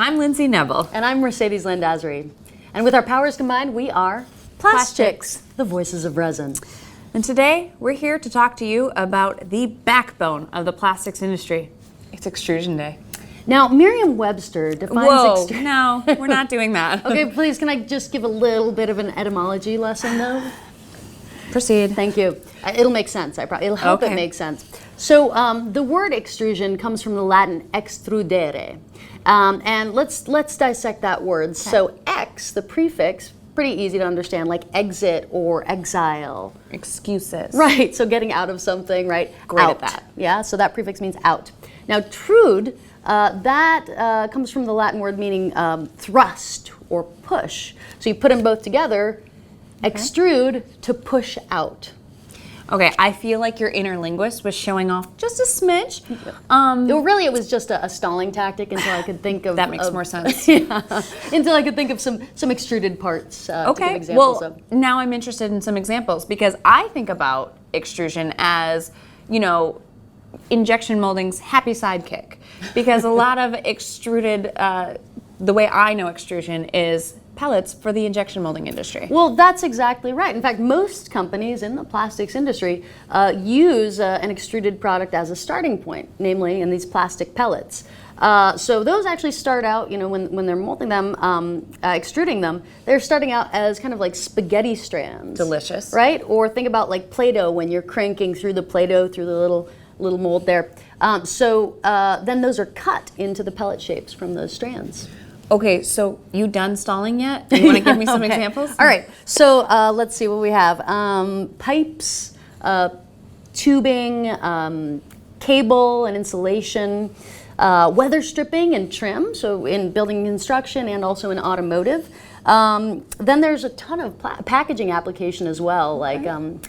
I'm Lindsay Neville. And I'm Mercedes Landazuri. And with our powers combined, we are PlastChicks, the voices of resin. And today, we're here to talk to you about the backbone of the plastics industry. It's Extrusion Day. Now, Merriam-Webster defines Whoa, no, we're not doing that. Okay, please, can I just give a little bit of an etymology lesson, though? Proceed. Thank you. It'll make sense. It'll help it make sense. So the word extrusion comes from the Latin extrudere. And let's dissect that word. Okay. So ex, the prefix, pretty easy to understand, like exit or exile. Excuses. Right, so getting out of something, right? Great out. At that. Yeah, so that prefix means out. Now trude, that comes from the Latin word meaning thrust or push. So you put them both together, extrude to push out. Okay, I feel like your inner linguist was showing off just a smidge. Really, it was just a stalling tactic until I could think of... That makes more sense. Yeah, until I could think of some extruded parts to give examples of. Now I'm interested in some examples because I think about extrusion as, you know, injection molding's happy sidekick. Because a lot of extruded, the way I know extrusion is pellets for the injection molding industry. Well, that's exactly right. In fact, most companies in the plastics industry use an extruded product as a starting point, namely in these plastic pellets. So those actually start out, you know, when they're molding them, extruding them, they're starting out as kind of like spaghetti strands. Delicious. Right? Or think about like Play-Doh when you're cranking through the Play-Doh through the little mold there. So then those are cut into the pellet shapes from those strands. Okay, so you done stalling yet? You want to give me some examples? All right, so let's see what we have. Pipes, tubing, cable and insulation, weather stripping and trim, so in building construction and also in automotive. Then there's a ton of packaging application as well, like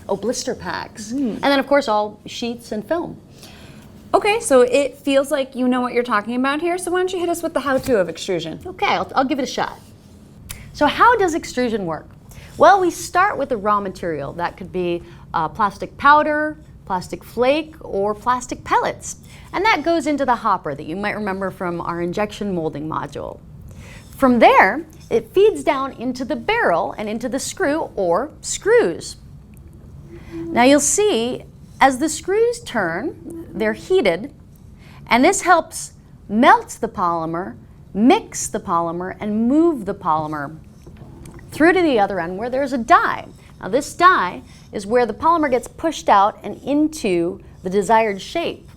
blister packs. And then of course all sheets and film. Okay, so it feels like you know what you're talking about here, so why don't you hit us with the how-to of extrusion? Okay, I'll give it a shot. So how does extrusion work? Well, we start with the raw material. That could be plastic powder, plastic flake, or plastic pellets. And that goes into the hopper that you might remember from our injection molding module. From there, it feeds down into the barrel and into the screw or screws. Now you'll see as the screws turn, they're heated, and this helps melt the polymer, mix the polymer, and move the polymer through to the other end where there's a die. Now this die is where the polymer gets pushed out and into the desired shape.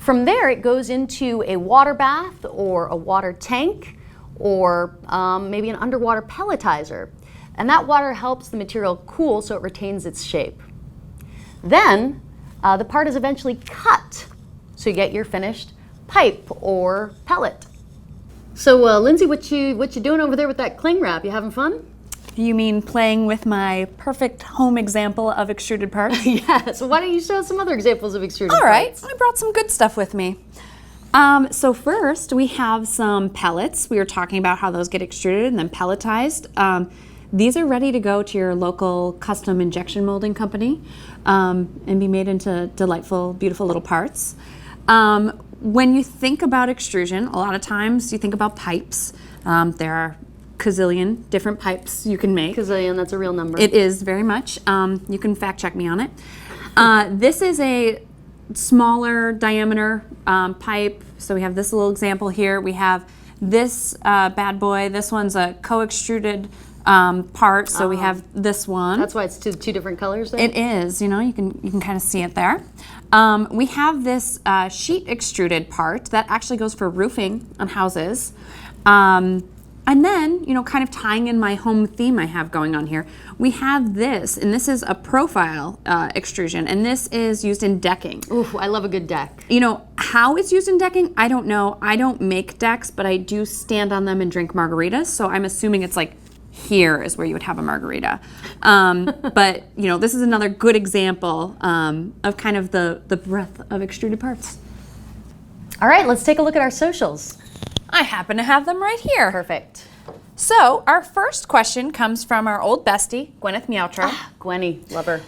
From there it goes into a water bath or a water tank or maybe an underwater pelletizer. And that water helps the material cool so it retains its shape. Then the part is eventually cut, so you get your finished pipe or pellet. So Lindsay, what you doing over there with that cling wrap? You having fun? You mean playing with my perfect home example of extruded parts? Yeah, so why don't you show us some other examples of extruded parts? All right, I brought some good stuff with me. So first, we have some pellets. We were talking about how those get extruded and then pelletized. These are ready to go to your local custom injection molding company and be made into delightful, beautiful little parts. When you think about extrusion, a lot of times you think about pipes. There are gazillion different pipes you can make. Gazillion, that's a real number. It is very much. You can fact check me on it. This is a smaller diameter pipe. So we have this little example here. We have this bad boy. This one's a co-extruded part, so we have this one. That's why it's two different colors there? It is, you know, you can kind of see it there. We have this sheet extruded part that actually goes for roofing on houses. And then, you know, kind of tying in my home theme I have going on here, we have this, and this is a profile extrusion, and this is used in decking. Ooh, I love a good deck. You know, how it's used in decking, I don't know. I don't make decks, but I do stand on them and drink margaritas, so I'm assuming it's like here is where you would have a margarita. But, you know, this is another good example of kind of the breadth of extruded parts. All right, let's take a look at our socials. I happen to have them right here. Perfect. So our first question comes from our old bestie, Gwyneth Meowtra. Gwenny, love her.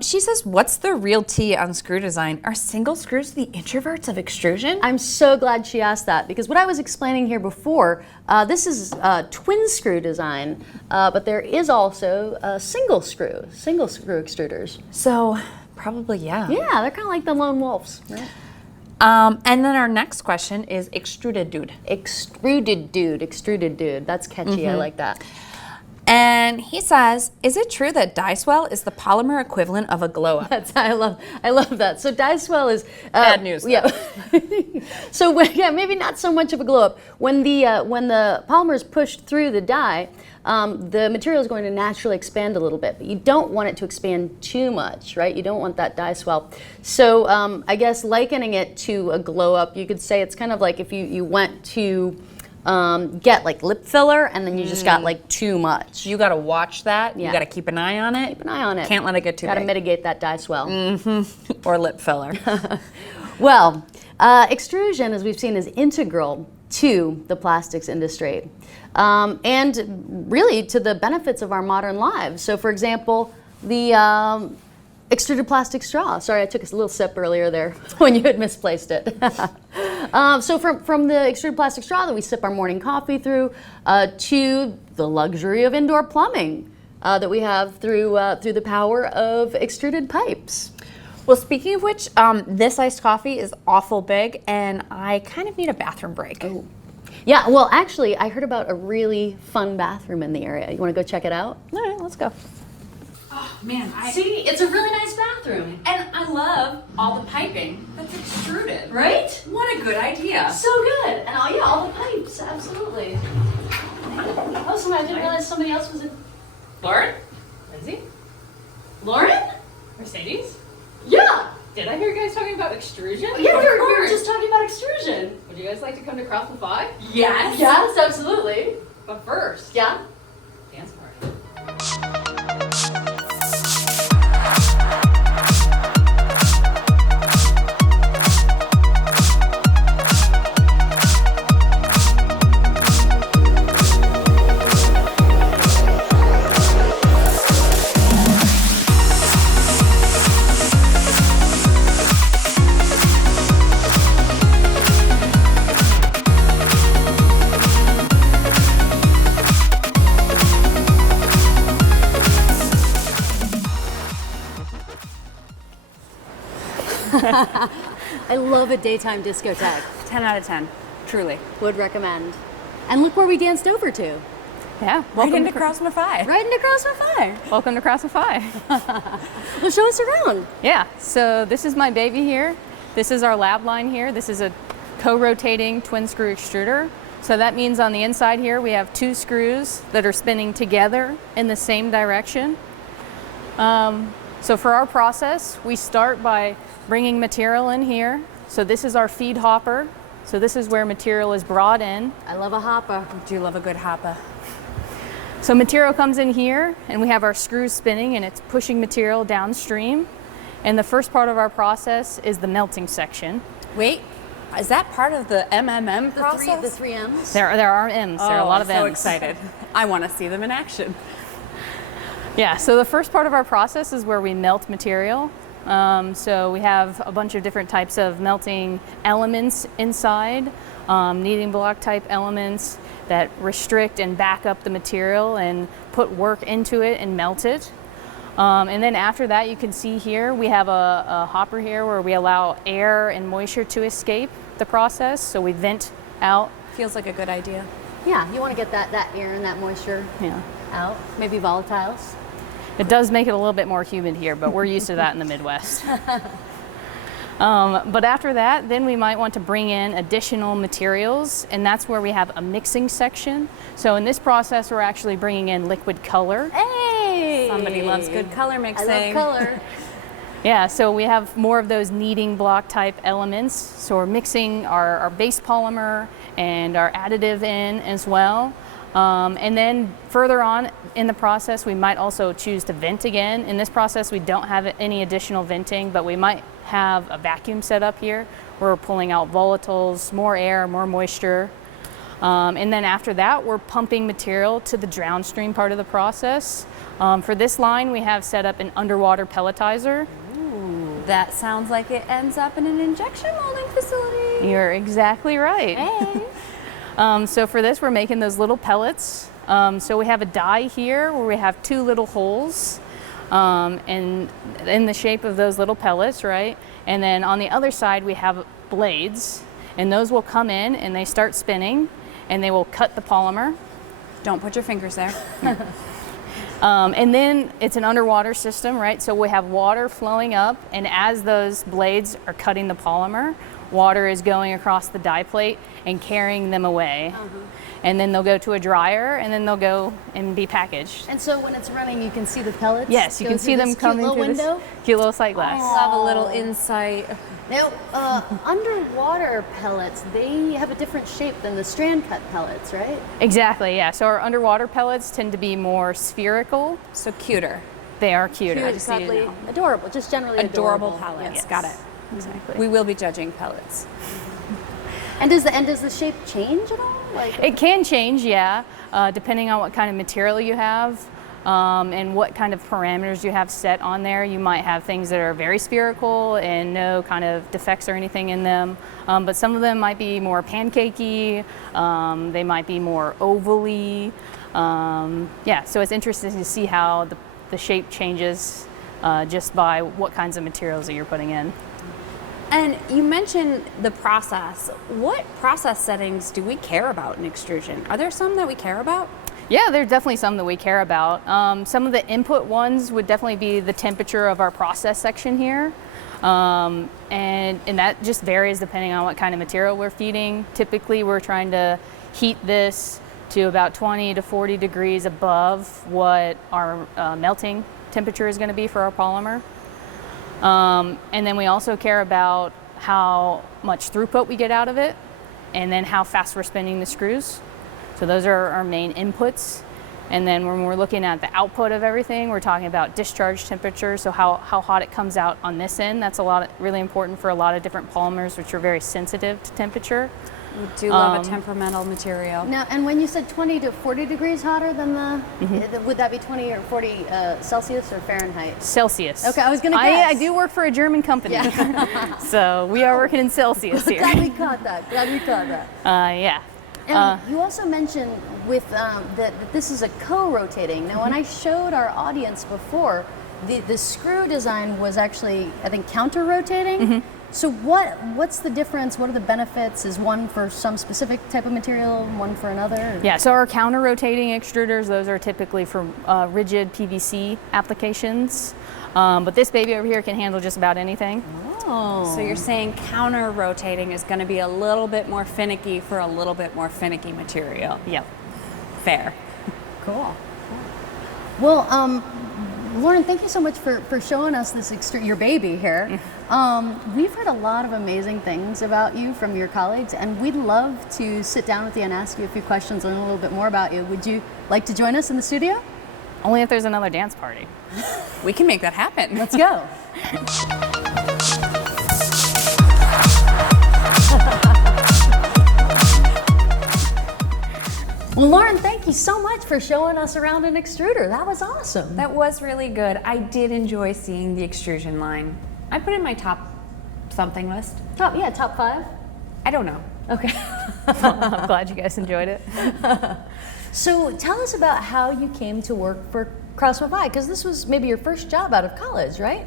She says, what's the real tea on screw design? Are single screws the introverts of extrusion? I'm so glad she asked that, because what I was explaining here before, this is twin screw design, but there is also single screw extruders. So probably, yeah. Yeah, they're kind of like the lone wolves, right? And then our next question is extruded dude. Extruded dude. That's catchy. I like that. And he says, is it true that die swell is the polymer equivalent of a glow up? I love that. So die swell is bad news. Yeah. So maybe not so much of a glow up. When the polymer is pushed through the die, the material is going to naturally expand a little bit, but you don't want it to expand too much, right? You don't want that die swell. So I guess likening it to a glow up, you could say it's kind of like if you went to get like lip filler and then you just got like too much. You got to watch that. Yeah. You got to keep an eye on it. Keep an eye on it. Can't let it get too big. Got to mitigate that die swell. Or lip filler. Well, extrusion, as we've seen, is integral to the plastics industry and really to the benefits of our modern lives. So, for example, the extruded plastic straw. Sorry, I took a little sip earlier there when you had misplaced it. So from the extruded plastic straw that we sip our morning coffee through to the luxury of indoor plumbing that we have through the power of extruded pipes. Well, speaking of which, this iced coffee is awful big, and I kind of need a bathroom break. Oh. Yeah, well, actually, I heard about a really fun bathroom in the area. You want to go check it out? All right, let's go. Oh man, See, it's a really nice bathroom. and I love all the piping that's extruded. Right? What a good idea. So good. And all the pipes, absolutely. Oh, so I didn't realize somebody else was in. Lauren? Lindsay? Lauren? Mercedes? Yeah. Did I hear you guys talking about extrusion? Yeah, Of we were course. just talking about extrusion. Would you guys like to come to KraussMaffei? Yes. Yes, absolutely. But first, Yeah. dance party. I love a daytime discotheque. 10 out of 10, truly. Would recommend. And look where we danced over to. Yeah, Right into KraussMaffei. Right into KraussMaffei. welcome to KraussMaffei. Well, show us around. Yeah, so this is my baby here. This is our lab line here. This is a co-rotating twin screw extruder. So that means on the inside here we have two screws that are spinning together in the same direction. So for our process, we start by bringing material in here. So this is our feed hopper. So this is where material is brought in. I love a hopper. Do love a good hopper. So material comes in here and we have our screws spinning and it's pushing material downstream. And the first part of our process is the melting section. Wait, is that part of the MMM process? The three M's. There are M's, there are a lot of M's. I'm so excited. I want to see them in action. Yeah, so the first part of our process is where we melt material. So we have a bunch of different types of melting elements inside, kneading block type elements that restrict and back up the material and put work into it and melt it. And then after that, you can see here, we have a hopper here where we allow air and moisture to escape the process. So we vent out. Feels like a good idea. Yeah, you want to get that air and that moisture out. Maybe volatiles. It does make it a little bit more humid here, but we're used to that in the Midwest. But after that, then we might want to bring in additional materials, and that's where we have a mixing section. So in this process, we're actually bringing in liquid color. Hey! Somebody loves good color mixing. I love color. Yeah, so we have more of those kneading block type elements. So we're mixing our base polymer and our additive in as well. And then further on in the process, we might also choose to vent again. In this process, we don't have any additional venting, but we might have a vacuum set up here where we're pulling out volatiles, more air, more moisture. And then after that, we're pumping material to the downstream part of the process. For this line, we have set up an underwater pelletizer. That sounds like it ends up in an injection molding facility. You're exactly right. Hey. So for this, we're making those little pellets. So we have a die here where we have 2 little holes and in the shape of those little pellets, right? And then on the other side, we have blades, and those will come in and they start spinning and they will cut the polymer. Don't put your fingers there. And then it's an underwater system, right? So we have water flowing up, and as those blades are cutting the polymer, water is going across the die plate and carrying them away. And then they'll go to a dryer, and then they'll go and be packaged. And so when it's running, you can see the pellets? Yes, you can see them coming through this cute little sight glass. We'll have a little insight. Now, underwater pellets, they have a different shape than the strand cut pellets, right? Exactly, yeah. So our underwater pellets tend to be more spherical. So cuter. They are cuter. Cute. just so you know. Adorable, just generally Adorable adorable. pellets. Yes. Got it. Exactly. We will be judging pellets. And does the shape change at all? Like, It can change, yeah, depending on what kind of material you have and what kind of parameters you have set on there. You might have things that are very spherical and no kind of defects or anything in them, but some of them might be more pancakey, they might be more ovally. Yeah, so it's interesting to see how the shape changes just by what kinds of materials that you're putting in. And you mentioned the process. What process settings do we care about in extrusion? Are there some that we care about? Yeah, there's definitely some that we care about. Some of the input ones would definitely be the temperature of our process section here. And that just varies depending on what kind of material we're feeding. Typically, we're trying to heat this to about 20 to 40 degrees above what our melting temperature is going to be for our polymer. And then we also care about how much throughput we get out of it, and then how fast we're spinning the screws. So those are our main inputs. And then when we're looking at the output of everything, we're talking about discharge temperature, so how hot it comes out on this end. That's really important for a lot of different polymers, which are very sensitive to temperature. We do love a temperamental material. now, and when you said 20 to 40 degrees hotter than would that be 20 or 40 Celsius or Fahrenheit? Celsius. Okay, I was gonna guess. I do work for a German company, so we are working in Celsius here. Glad we caught that. Yeah. And you also mentioned with that this is a co-rotating. Now, when I showed our audience before, the screw design was actually, I think, counter-rotating. So what's the difference? What are the benefits? Is one for some specific type of material, one for another? Yeah, so our counter-rotating extruders, those are typically for rigid PVC applications. But this baby over here can handle just about anything. So you're saying counter-rotating is going to be a little bit more finicky for a little bit more finicky material. Yep. Fair. Cool. Well, Lauren, thank you so much for showing us this your baby here. We've heard a lot of amazing things about you from your colleagues, and we'd love to sit down with you and ask you a few questions and a little bit more about you. Would you like to join us in the studio? Only if there's another dance party. We can make that happen. Let's go. Well, Lauren, thank you so much for showing us around an extruder. That was awesome. That was really good. I did enjoy seeing the extrusion line. I put it in my top something list. Top 5? I don't know. Okay. I'm glad you guys enjoyed it. So tell us about how you came to work for KraussMaffei, because this was maybe your first job out of college, right?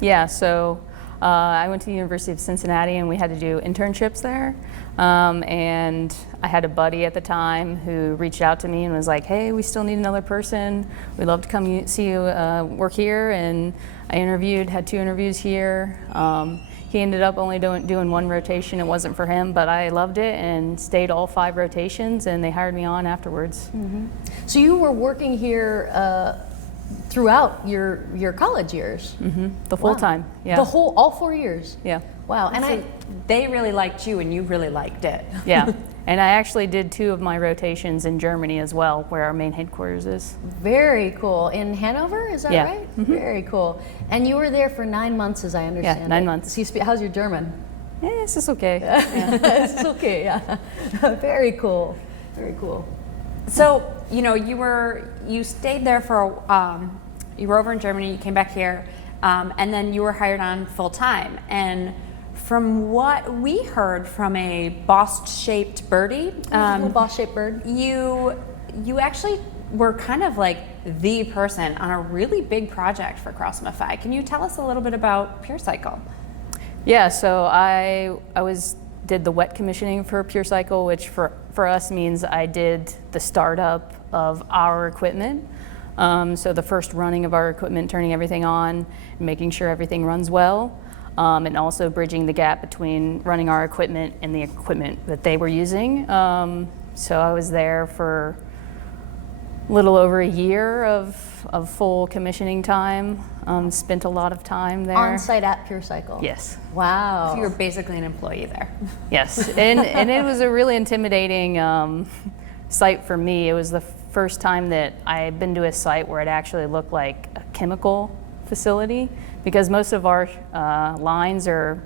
Yeah, so I went to the University of Cincinnati and we had to do internships there. And I had a buddy at the time who reached out to me and was like, hey, we still need another person. We'd love to come see you work here. And I had 2 interviews here. He ended up only doing 1 rotation. It wasn't for him, but I loved it and stayed all 5 rotations, and they hired me on afterwards. So you were working here throughout your college years? The full time, yeah. All 4 years? Yeah. Wow. And So they really liked you and you really liked it. Yeah. And I actually did 2 of my rotations in Germany as well, where our main headquarters is. Very cool. In Hanover, is that Yeah. right? Very cool. And you were there for 9 months, as I understand. Yeah, 9 it. months. So how's your German? Yeah, this is okay. It's okay, yeah. Very cool. Very cool. So, you stayed there for, you were over in Germany, you came back here, and then you were hired on full time. And from what we heard from a boss-shaped birdie, Little boss-shaped bird. you actually were kind of like the person on a really big project for KraussMaffei. Can you tell us a little bit about PureCycle? Yeah, so I did the wet commissioning for PureCycle, which for us means I did the startup of our equipment. So the first running of our equipment, turning everything on, making sure everything runs well, and also bridging the gap between running our equipment and the equipment that they were using. So I was there for a little over a year of full commissioning time. Spent a lot of time there. On site at PureCycle. Yes. Wow. So you were basically an employee there. Yes, and it was a really intimidating site for me. It was the first time that I had been to a site where it actually looked like a chemical facility, because most of our lines they're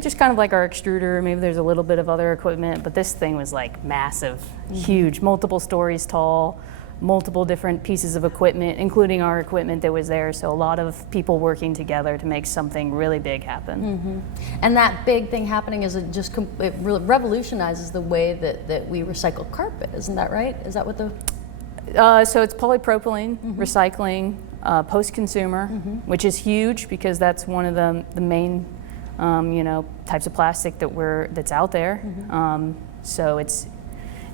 just kind of like our extruder. Maybe there's a little bit of other equipment, but this thing was like massive, huge, multiple stories tall, multiple different pieces of equipment, including our equipment that was there. So a lot of people working together to make something really big happen. And that big thing happening is it really revolutionizes the way that we recycle carpet. Isn't that right? Is that what the... So it's polypropylene, recycling, post-consumer, which is huge because that's one of the main types of plastic that's out there.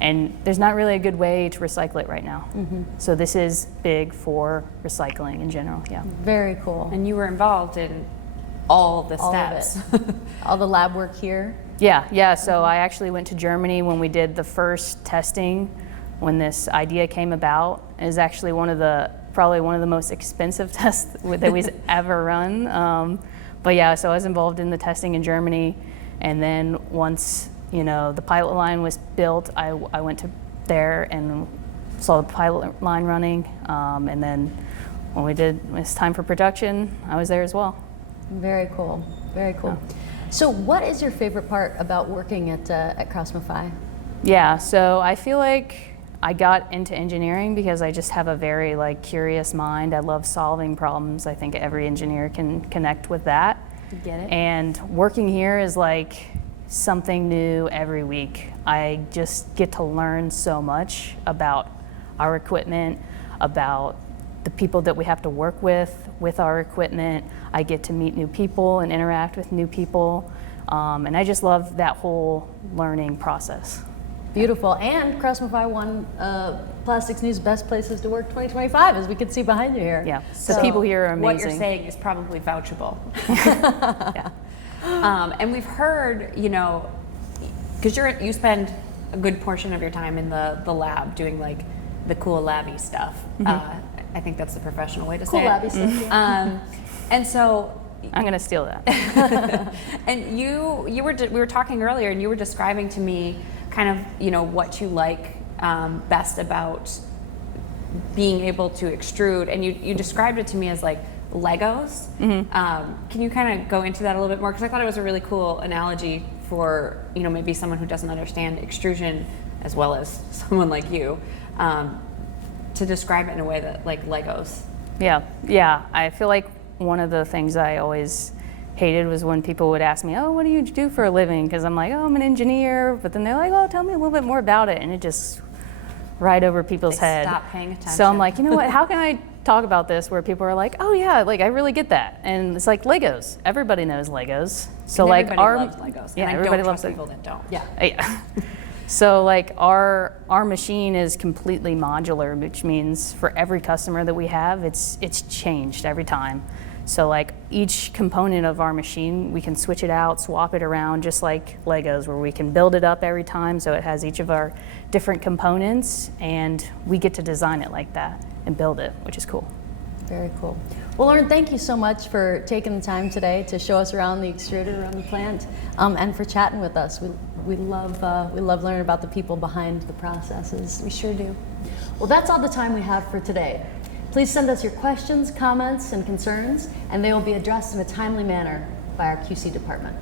And there's not really a good way to recycle it right now. So this is big for recycling in general, yeah. Very cool. And you were involved in all the All of steps. it. All the lab work here. Yeah. So I actually went to Germany when we did the first testing. When this idea came about, it was actually probably one of the most expensive tests that we've ever run. But yeah, so I was involved in the testing in Germany, and then once the pilot line was built, I went there and saw the pilot line running, and then when it's time for production, I was there as well. Very cool. Very cool. So what is your favorite part about working at KraussMaffei? Yeah, so I feel like I got into engineering because I just have a very curious mind. I love solving problems. I think every engineer can connect with that. Get it? And working here is like something new every week. I just get to learn so much about our equipment, about the people that we have to work with our equipment. I get to meet new people and interact with new people. And I just love that whole learning process. Beautiful. And KraussMaffei won Plastics News Best Places to Work 2025, as we can see behind you here. Yeah, the people here are amazing. What you're saying is probably vouchable. Yeah. And we've heard, because you spend a good portion of your time in the lab doing the cool labby stuff. I think that's the professional way to say it. Cool labby stuff. Yeah. And so I'm going to steal that. And we were talking earlier, and you were describing to me kind of what you like best about being able to extrude, and you described it to me as like Legos. Can you kind of go into that a little bit more? Because I thought it was a really cool analogy for maybe someone who doesn't understand extrusion as well as someone like you, to describe it in a way that like Legos. Yeah. I feel like one of the things I always hated was when people would ask me, "Oh, what do you do for a living?" Because I'm like, "Oh, I'm an engineer," but then they're like, "Oh, tell me a little bit more about it," and it just right over people's head. Stop paying attention. So I'm like, you know what? How can I talk about this where people are like, "Oh yeah, I really get that," and it's like Legos. Everybody knows Legos. So and like everybody loves Legos. Yeah, and everybody I don't loves trust people that don't. Yeah. So like our machine is completely modular, which means for every customer that we have, it's changed every time. So like each component of our machine, we can switch it out, swap it around, just like Legos, where we can build it up every time so it has each of our different components, and we get to design it like that and build it, which is cool. Very cool. Well, Lauren, thank you so much for taking the time today to show us around the extruder, around the plant, and for chatting with us. We love learning about the people behind the processes. We sure do. Well, that's all the time we have for today. Please send us your questions, comments, and concerns, and they will be addressed in a timely manner by our QC department.